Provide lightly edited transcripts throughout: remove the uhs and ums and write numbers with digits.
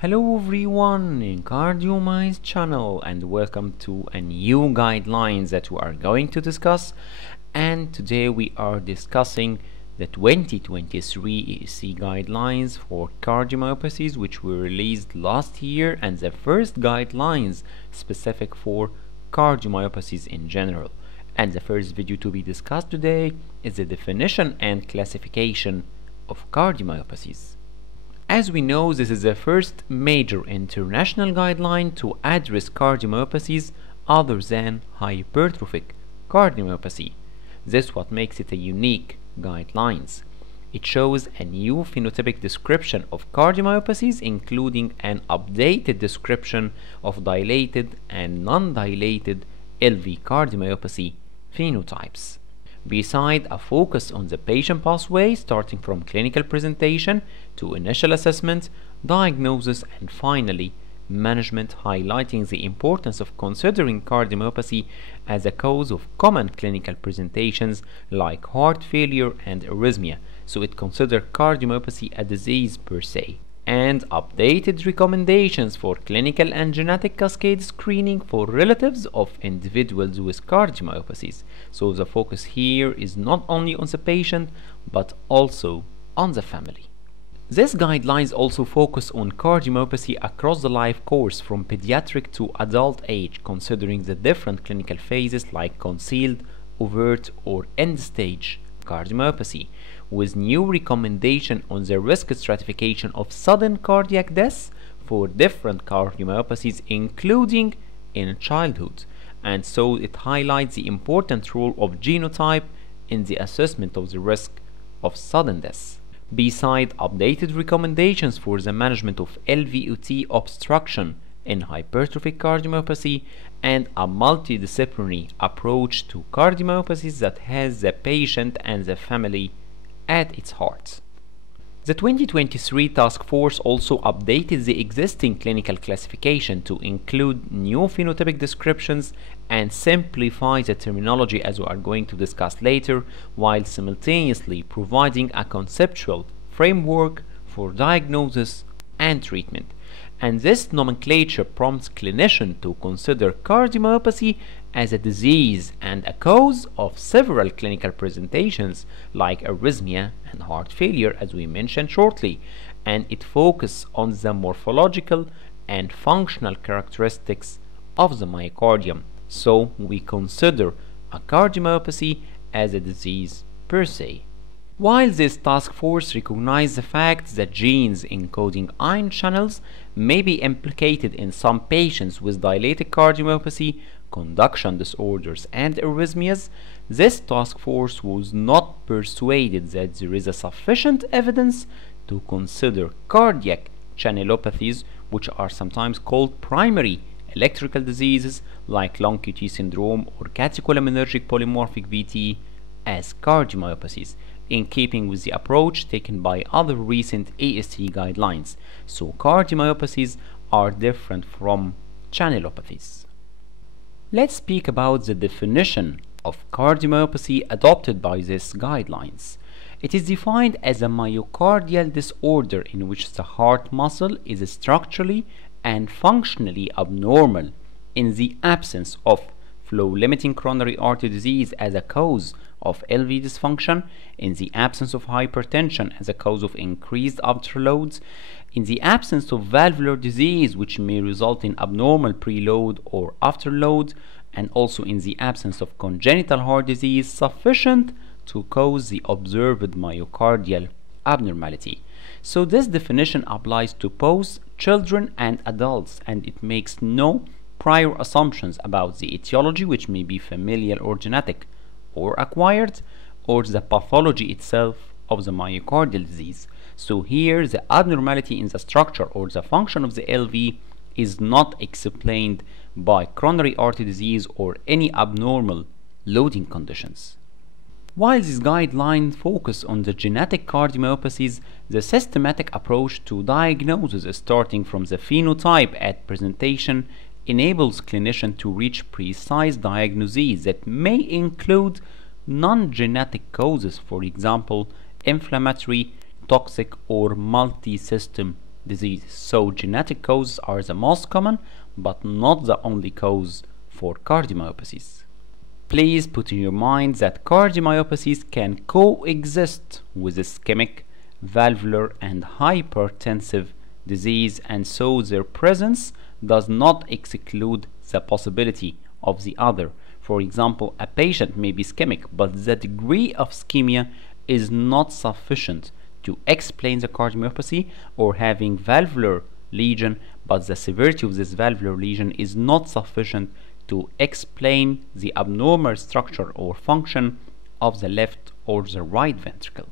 Hello everyone in Cardiomyopathies channel and welcome to a new guidelines that we are going to discuss, and today we are discussing the 2023 ESC guidelines for cardiomyopathies which were released last year, and the first guidelines specific for cardiomyopathies in general. And the first video to be discussed today is the definition and classification of cardiomyopathies. As we know, this is the first major international guideline to address cardiomyopathies other than hypertrophic cardiomyopathy. This is what makes it a unique guidelines. It shows a new phenotypic description of cardiomyopathies, including an updated description of dilated and non-dilated LV cardiomyopathy phenotypes. Beside a focus on the patient pathway starting from clinical presentation to initial assessment, diagnosis, and finally management, highlighting the importance of considering cardiomyopathy as a cause of common clinical presentations like heart failure and arrhythmia, so it considers cardiomyopathy a disease per se, and updated recommendations for clinical and genetic cascade screening for relatives of individuals with cardiomyopathies. So the focus here is not only on the patient but also on the family. These guidelines also focus on cardiomyopathy across the life course from pediatric to adult age, considering the different clinical phases like concealed, overt, or end-stage cardiomyopathy, with new recommendation on the risk stratification of sudden cardiac death for different cardiomyopathies, including in childhood. And so it highlights the important role of genotype in the assessment of the risk of sudden death. Beside updated recommendations for the management of LVOT obstruction in hypertrophic cardiomyopathy, and a multidisciplinary approach to cardiomyopathies that has the patient and the family at its heart. The 2023 task force also updated the existing clinical classification to include new phenotypic descriptions and simplify the terminology, as we are going to discuss later, while simultaneously providing a conceptual framework for diagnosis and treatment. And this nomenclature prompts clinicians to consider cardiomyopathy as a disease and a cause of several clinical presentations like arrhythmia and heart failure, as we mentioned shortly, and it focuses on the morphological and functional characteristics of the myocardium. So we consider a cardiomyopathy as a disease per se. While this task force recognizes the fact that genes encoding ion channels may be implicated in some patients with dilated cardiomyopathy, conduction disorders, and arrhythmias, this task force was not persuaded that there is a sufficient evidence to consider cardiac channelopathies, which are sometimes called primary electrical diseases like lung QT syndrome or catecholaminergic polymorphic VT, as cardiomyopathies, in keeping with the approach taken by other recent ESC guidelines. So cardiomyopathies are different from channelopathies. Let's speak about the definition of cardiomyopathy adopted by these guidelines. It is defined as a myocardial disorder in which the heart muscle is structurally and functionally abnormal in the absence of flow-limiting coronary artery disease as a cause of LV dysfunction, in the absence of hypertension as a cause of increased afterloads, in the absence of valvular disease which may result in abnormal preload or afterload, and also in the absence of congenital heart disease sufficient to cause the observed myocardial abnormality. So this definition applies to both children and adults, and it makes no prior assumptions about the etiology, which may be familial or genetic or acquired, or the pathology itself of the myocardial disease. So here the abnormality in the structure or the function of the LV is not explained by coronary artery disease or any abnormal loading conditions. While these guidelines focus on the genetic cardiomyopathies, the systematic approach to diagnosis starting from the phenotype at presentation enables clinicians to reach precise diagnoses that may include non-genetic causes, for example, inflammatory, toxic, or multi-system diseases. So genetic causes are the most common, but not the only cause for cardiomyopathies. Please put in your mind that cardiomyopathies can coexist with ischemic, valvular, and hypertensive disease, and so their presence does not exclude the possibility of the other. For example, a patient may be ischemic, but the degree of ischemia is not sufficient to explain the cardiomyopathy, or having valvular lesion, but the severity of this valvular lesion is not sufficient to explain the abnormal structure or function of the left or the right ventricle.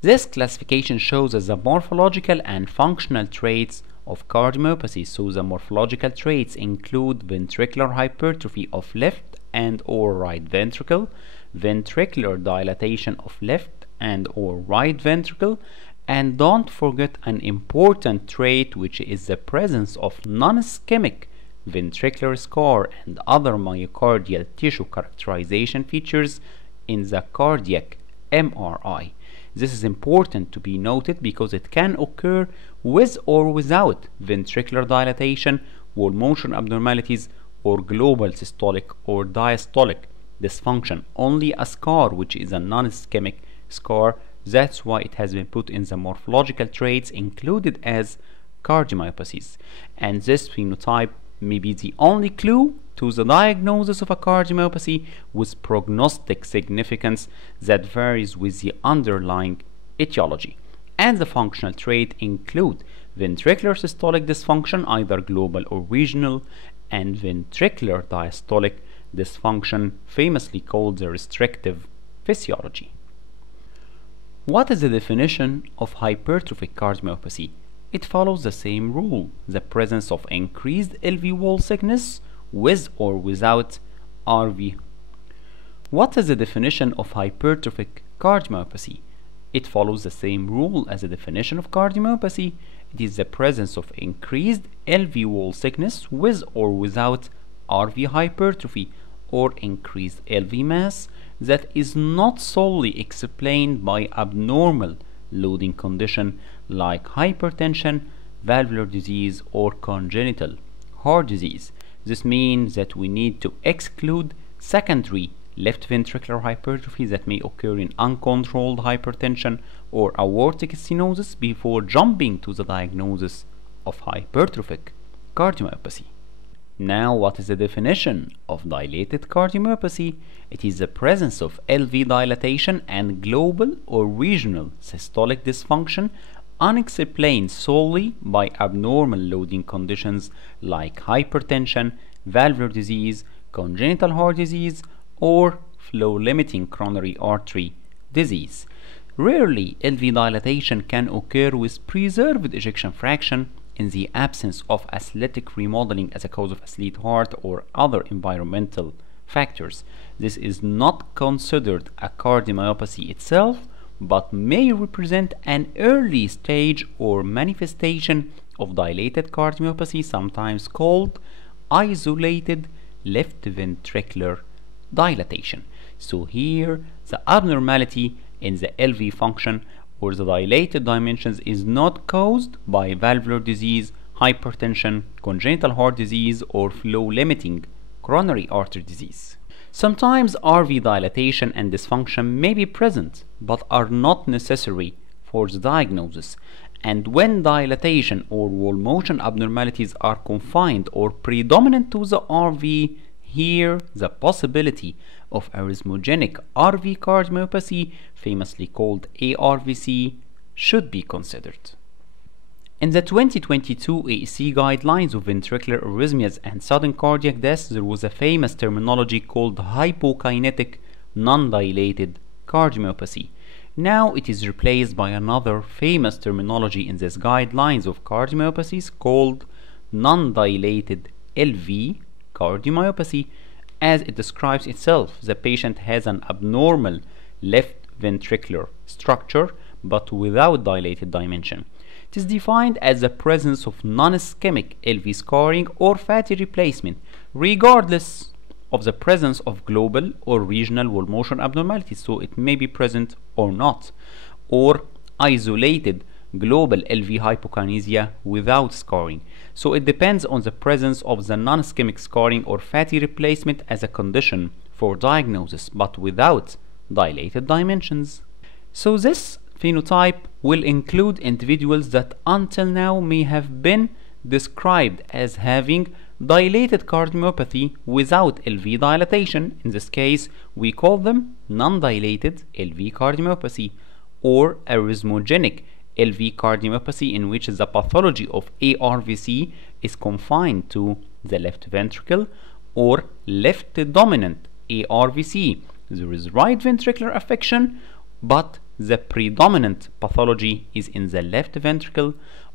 This classification shows us the morphological and functional traits of cardiomyopathy. So the morphological traits include ventricular hypertrophy of left and or right ventricle, ventricular dilatation of left and or right ventricle, and don't forget an important trait, which is the presence of non-ischemic ventricular scar and other myocardial tissue characterization features in the cardiac MRI. This is important to be noted because it can occur with or without ventricular dilatation, wall motion abnormalities, or global systolic or diastolic dysfunction. Only a scar, which is a non-ischemic scar, that's why it has been put in the morphological traits included as cardiomyopathies. And this phenotype may be the only clue to the diagnosis of a cardiomyopathy with prognostic significance that varies with the underlying etiology. And the functional traits include ventricular systolic dysfunction, either global or regional, and ventricular diastolic dysfunction, famously called the restrictive physiology. What is the definition of hypertrophic cardiomyopathy? It follows the same rule: the presence of increased LV wall thickness with or without RV. What is the definition of hypertrophic cardiomyopathy? It follows the same rule as the definition of cardiomyopathy. It is the presence of increased LV wall thickness with or without RV hypertrophy or increased LV mass that is not solely explained by abnormal loading condition like hypertension, valvular disease, or congenital heart disease. This means that we need to exclude secondary left ventricular hypertrophy that may occur in uncontrolled hypertension or aortic stenosis before jumping to the diagnosis of hypertrophic cardiomyopathy. Now, what is the definition of dilated cardiomyopathy? It is the presence of LV dilatation and global or regional systolic dysfunction unexplained solely by abnormal loading conditions like hypertension, valvular disease, congenital heart disease, or flow-limiting coronary artery disease. Rarely, LV dilatation can occur with preserved ejection fraction in the absence of athletic remodeling as a cause of athlete heart or other environmental factors. This is not considered a cardiomyopathy itself, but may represent an early stage or manifestation of dilated cardiomyopathy, sometimes called isolated left ventricular dilatation. So here, the abnormality in the LV function or the dilated dimensions is not caused by valvular disease, hypertension, congenital heart disease, or flow-limiting coronary artery disease. Sometimes RV dilatation and dysfunction may be present, but are not necessary for the diagnosis. And when dilatation or wall motion abnormalities are confined or predominant to the RV, here the possibility of arrhythmogenic RV cardiomyopathy, famously called ARVC, should be considered. In the 2022 AEC guidelines of ventricular arrhythmias and sudden cardiac death, there was a famous terminology called hypokinetic non-dilated cardiomyopathy. Now it is replaced by another famous terminology in these guidelines of cardiomyopathies called non-dilated LV cardiomyopathy. As it describes itself, the patient has an abnormal left ventricular structure but without dilated dimension. It is defined as the presence of non-ischemic LV scarring or fatty replacement, regardless of the presence of global or regional wall motion abnormalities, so it may be present or not, or isolated global LV hypokinesia without scarring. So it depends on the presence of the non-ischemic scarring or fatty replacement as a condition for diagnosis, but without dilated dimensions. So this phenotype will include individuals that until now may have been described as having dilated cardiomyopathy without LV dilatation. In this case, we call them non-dilated LV cardiomyopathy, or arrhythmogenic LV cardiomyopathy, in which the pathology of ARVC is confined to the left ventricle, or left dominant ARVC. There is right ventricular affection, but the predominant pathology is in the left ventricle,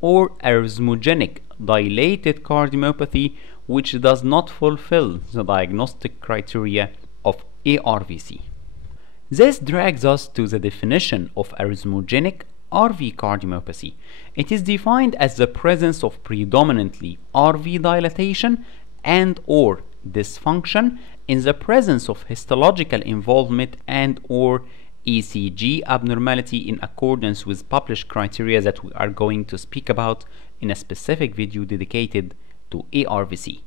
or arrhythmogenic dilated cardiomyopathy, which does not fulfill the diagnostic criteria of ARVC. This drags us to the definition of arrhythmogenic RV cardiomyopathy. It is defined as the presence of predominantly RV dilatation and or dysfunction in the presence of histological involvement and or ECG abnormality, in accordance with published criteria that we are going to speak about in a specific video dedicated to ARVC.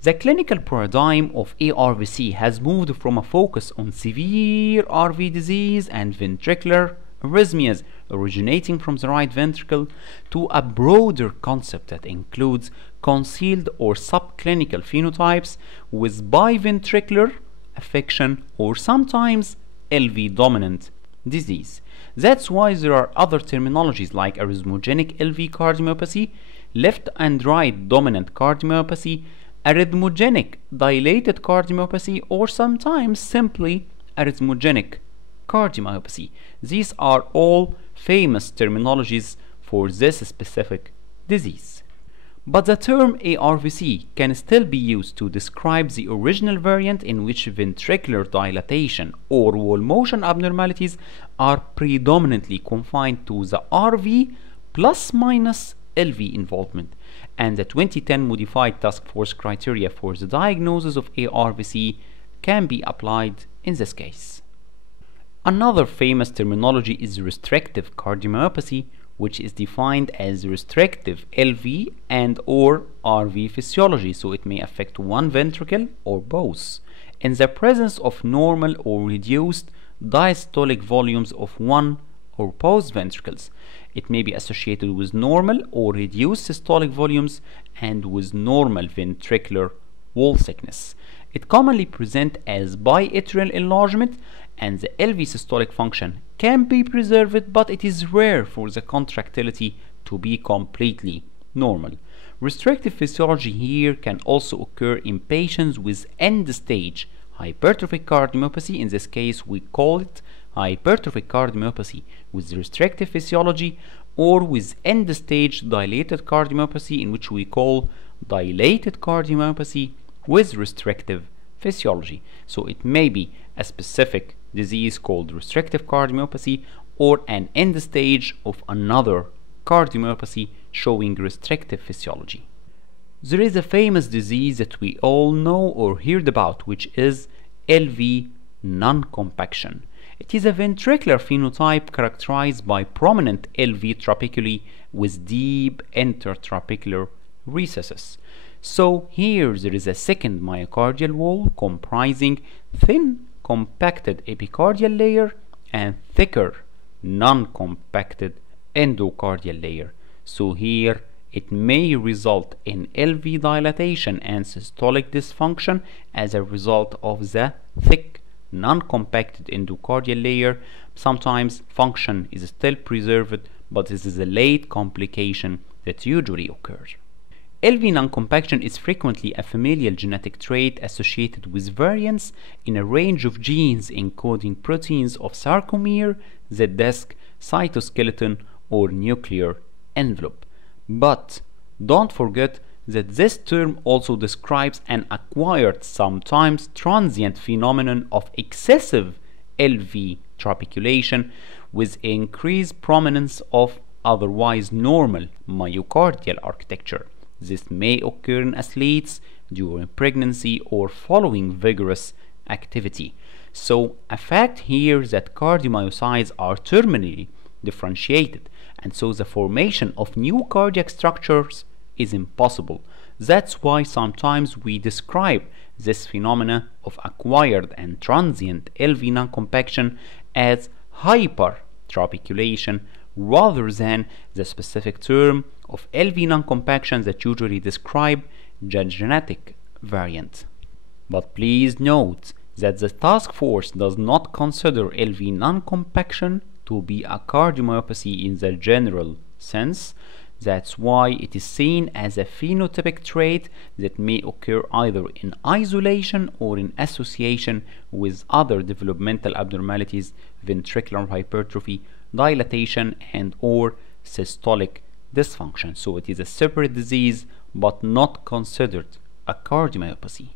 The clinical paradigm of ARVC has moved from a focus on severe RV disease and ventricular arrhythmias originating from the right ventricle to a broader concept that includes concealed or subclinical phenotypes with biventricular affection or sometimes LV dominant disease. That's why there are other terminologies like arrhythmogenic LV cardiomyopathy, left and right dominant cardiomyopathy, arrhythmogenic dilated cardiomyopathy, or sometimes simply arrhythmogenic cardiomyopathy. These are all famous terminologies for this specific disease. But the term ARVC can still be used to describe the original variant in which ventricular dilatation or wall motion abnormalities are predominantly confined to the RV plus minus LV involvement, and the 2010 modified task force criteria for the diagnosis of ARVC can be applied in this case. Another famous terminology is restrictive cardiomyopathy, which is defined as restrictive LV and or RV physiology, so it may affect one ventricle or both, in the presence of normal or reduced diastolic volumes of one or both ventricles. It may be associated with normal or reduced systolic volumes and with normal ventricular wall thickness. It commonly presents as biatrial enlargement, and the LV systolic function can be preserved, but it is rare for the contractility to be completely normal. Restrictive physiology here can also occur in patients with end-stage hypertrophic cardiomyopathy. In this case, we call it hypertrophic cardiomyopathy with restrictive physiology, or with end-stage dilated cardiomyopathy, in which we call dilated cardiomyopathy with restrictive physiology. So it may be a specific disease called restrictive cardiomyopathy, or an end stage of another cardiomyopathy showing restrictive physiology. There is a famous disease that we all know or heard about, which is LV non-compaction. It is a ventricular phenotype characterized by prominent LV trabeculae with deep intertrabecular recesses. So here there is a second myocardial wall comprising thin compacted epicardial layer and thicker non-compacted endocardial layer. So here it may result in LV dilatation and systolic dysfunction as a result of the thick non-compacted endocardial layer. Sometimes function is still preserved, but this is a late complication that usually occurs. LV non-compaction is frequently a familial genetic trait associated with variants in a range of genes encoding proteins of sarcomere, Z-disk, cytoskeleton, or nuclear envelope. But don't forget that this term also describes an acquired, sometimes transient phenomenon of excessive LV trabeculation with increased prominence of otherwise normal myocardial architecture. This may occur in athletes during pregnancy or following vigorous activity. So a fact here that cardiomyocytes are terminally differentiated, and so the formation of new cardiac structures is impossible. That's why sometimes we describe this phenomena of acquired and transient LV non-compaction as hypertrabeculation rather than the specific term of LV non-compaction that usually describe the genetic variant. But please note that the task force does not consider LV non-compaction to be a cardiomyopathy in the general sense. That's why it is seen as a phenotypic trait that may occur either in isolation or in association with other developmental abnormalities, ventricular hypertrophy, dilatation, and or systolic dysfunction. So it is a separate disease but not considered a cardiomyopathy.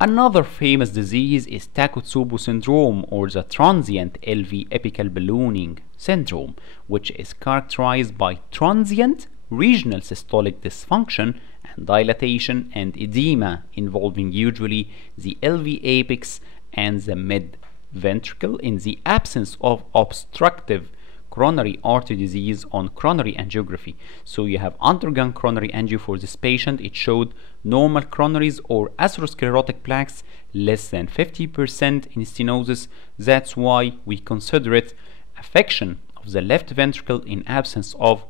Another famous disease is Takotsubo syndrome, or the transient LV apical ballooning syndrome, which is characterized by transient regional systolic dysfunction and dilatation and edema involving usually the LV apex and the mid ventricle in the absence of obstructive coronary artery disease on coronary angiography. So you have undergone coronary angio for this patient. It showed normal coronaries or atherosclerotic plaques less than 50% in stenosis. That's why we consider it affection of the left ventricle in absence of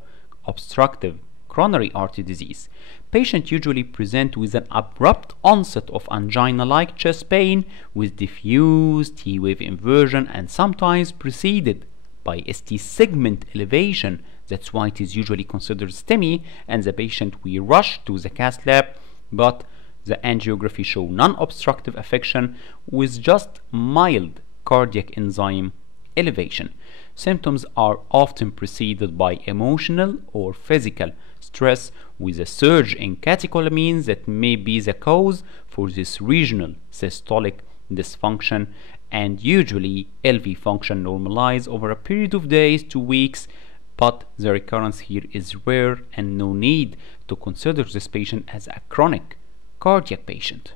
obstructive coronary artery disease. Patients usually present with an abrupt onset of angina-like chest pain with diffuse T-wave inversion and sometimes preceded by ST segment elevation. That's why it is usually considered STEMI, and the patient we rush to the cath lab, but the angiography show non-obstructive affection with just mild cardiac enzyme elevation. Symptoms are often preceded by emotional or physical stress with a surge in catecholamines that may be the cause for this regional systolic dysfunction, and usually LV function normalize over a period of days to weeks, but the recurrence here is rare and no need to consider this patient as a chronic cardiac patient.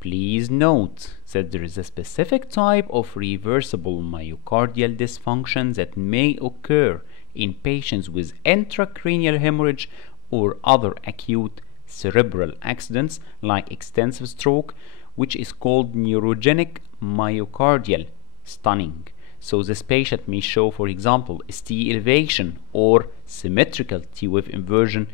Please note that there is a specific type of reversible myocardial dysfunction that may occur in patients with intracranial hemorrhage or other acute cerebral accidents like extensive stroke, which is called neurogenic myocardial stunning. So this patient may show, for example, ST elevation or symmetrical T-wave inversion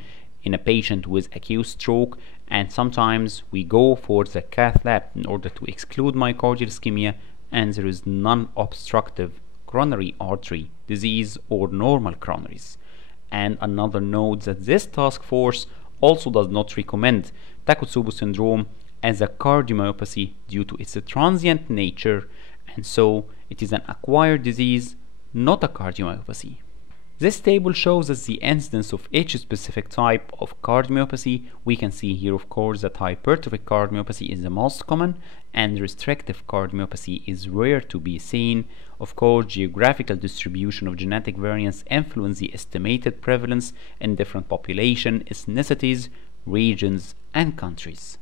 in a patient with acute stroke, and sometimes we go for the cath lab in order to exclude myocardial ischemia and there is non-obstructive coronary artery disease or normal coronaries. And another note that this task force also does not recommend Takotsubo syndrome as a cardiomyopathy due to its transient nature, and so it is an acquired disease, not a cardiomyopathy. This table shows us the incidence of each specific type of cardiomyopathy. We can see here, of course, that hypertrophic cardiomyopathy is the most common and restrictive cardiomyopathy is rare to be seen. Of course, geographical distribution of genetic variants influence the estimated prevalence in different population, ethnicities, regions, and countries.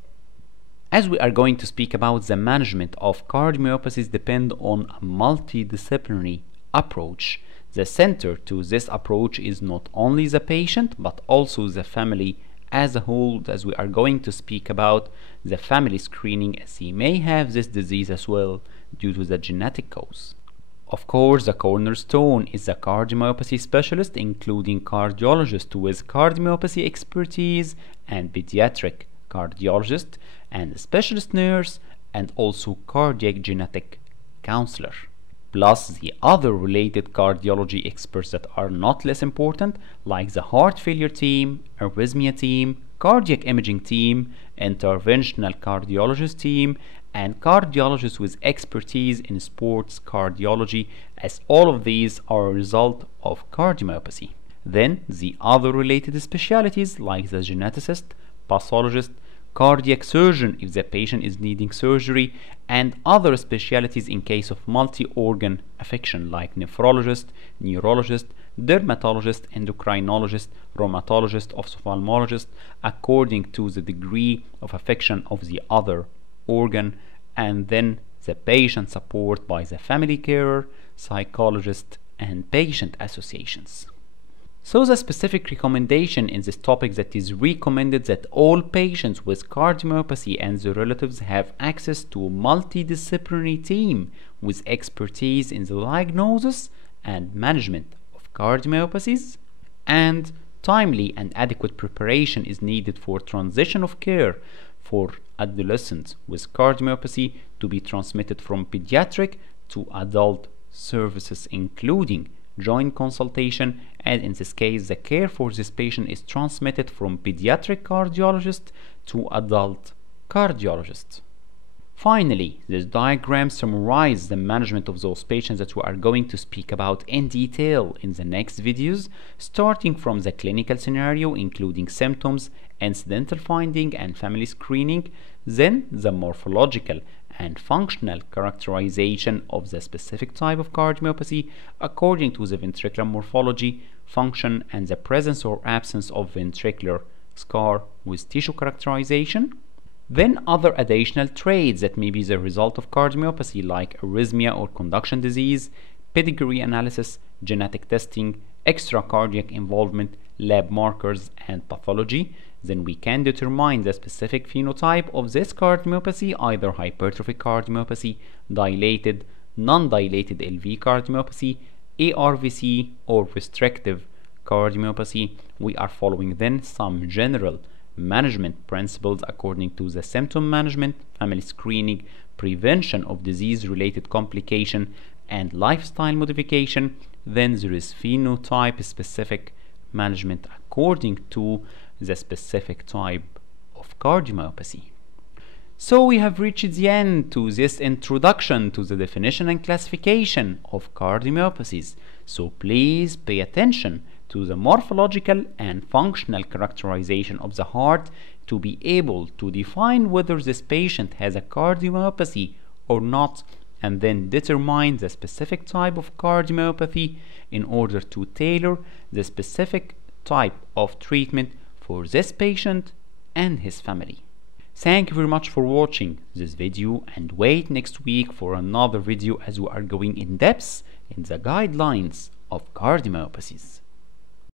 As we are going to speak about, the management of cardiomyopathies depend on a multidisciplinary approach. The center to this approach is not only the patient but also the family as a whole, as we are going to speak about the family screening, as he may have this disease as well due to the genetic cause. Of course, the cornerstone is the cardiomyopathy specialist, including cardiologist with cardiomyopathy expertise and pediatric cardiologist and specialist nurse and also cardiac genetic counselor, plus the other related cardiology experts that are not less important, like the heart failure team, arrhythmia team, cardiac imaging team, interventional cardiologist team, and cardiologists with expertise in sports cardiology, as all of these are a result of cardiomyopathy. Then the other related specialties like the geneticist, pathologist, cardiac surgeon if the patient is needing surgery, and other specialties in case of multi-organ affection like nephrologist, neurologist, dermatologist, endocrinologist, rheumatologist, ophthalmologist, according to the degree of affection of the other organ, and then the patient support by the family carer, psychologist, and patient associations. So the specific recommendation in this topic that is recommended that all patients with cardiomyopathy and their relatives have access to a multidisciplinary team with expertise in the diagnosis and management of cardiomyopathies, and timely and adequate preparation is needed for transition of care for adolescents with cardiomyopathy to be transmitted from pediatric to adult services, including joint consultation, and in this case the care for this patient is transmitted from pediatric cardiologist to adult cardiologist. Finally, this diagram summarizes the management of those patients that we are going to speak about in detail in the next videos, starting from the clinical scenario including symptoms, incidental finding and family screening, then the morphological and functional characterization of the specific type of cardiomyopathy according to the ventricular morphology, function, and the presence or absence of ventricular scar with tissue characterization. Then other additional traits that may be the result of cardiomyopathy like arrhythmia or conduction disease, pedigree analysis, genetic testing, extracardiac involvement, lab markers, and pathology. Then we can determine the specific phenotype of this cardiomyopathy, either hypertrophic cardiomyopathy, dilated, non-dilated LV cardiomyopathy, ARVC, or restrictive cardiomyopathy. We are following then some general management principles according to the symptom management, family screening, prevention of disease-related complication, and lifestyle modification. Then there is phenotype-specific management according to the specific type of cardiomyopathy. So we have reached the end to this introduction to the definition and classification of cardiomyopathies. So please pay attention to the morphological and functional characterization of the heart to be able to define whether this patient has a cardiomyopathy or not, and then determine the specific type of cardiomyopathy in order to tailor the specific type of treatment for this patient and his family. Thank you very much for watching this video, and wait next week for another video as we are going in depth in the guidelines of cardiomyopathies.